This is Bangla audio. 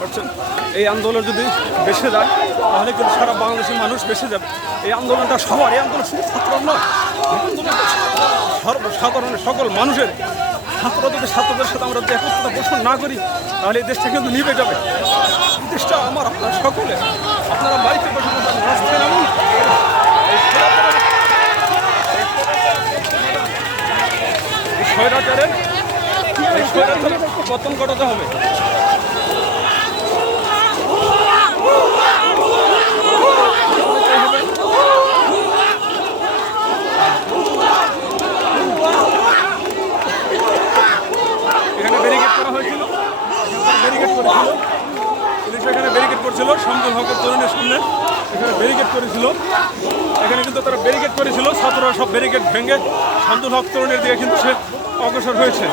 পারছেন, এই আন্দোলন যদি বেসে যায় তাহলে কিন্তু সারা বাংলাদেশের মানুষ বেসে যাবে। এই আন্দোলনটা সবার, এই আন্দোলন শুধু ছাত্র নয়, সর্বসাধারণের সকল মানুষের। ছাত্রদের সাথে আমরা যদি একত্রতা পোষণ না করি তাহলে এই দেশটা কিন্তু নিভে যাবে। এই দেশটা আমার, আপনার সকলে, আপনারা বাড়িতে বসে বসে রাস্তায় নামুন। এই স্বৈরাচারের পতন ঘটাতে হবে। এখানে ব্যারিকেড করা হয়েছিল, পুলিশ এখানে ব্যারিকেড করছিল শামসুল হকের তরুণের সামনে। এখানে ব্যারিকেড করেছিল, এখানে কিন্তু তারা ব্যারিকেড করেছিল, ছাত্ররা সব ব্যারিকেড ভেঙে শামসুল হক তরুণের দিকে কিন্তু সে অগ্রসর হয়েছে।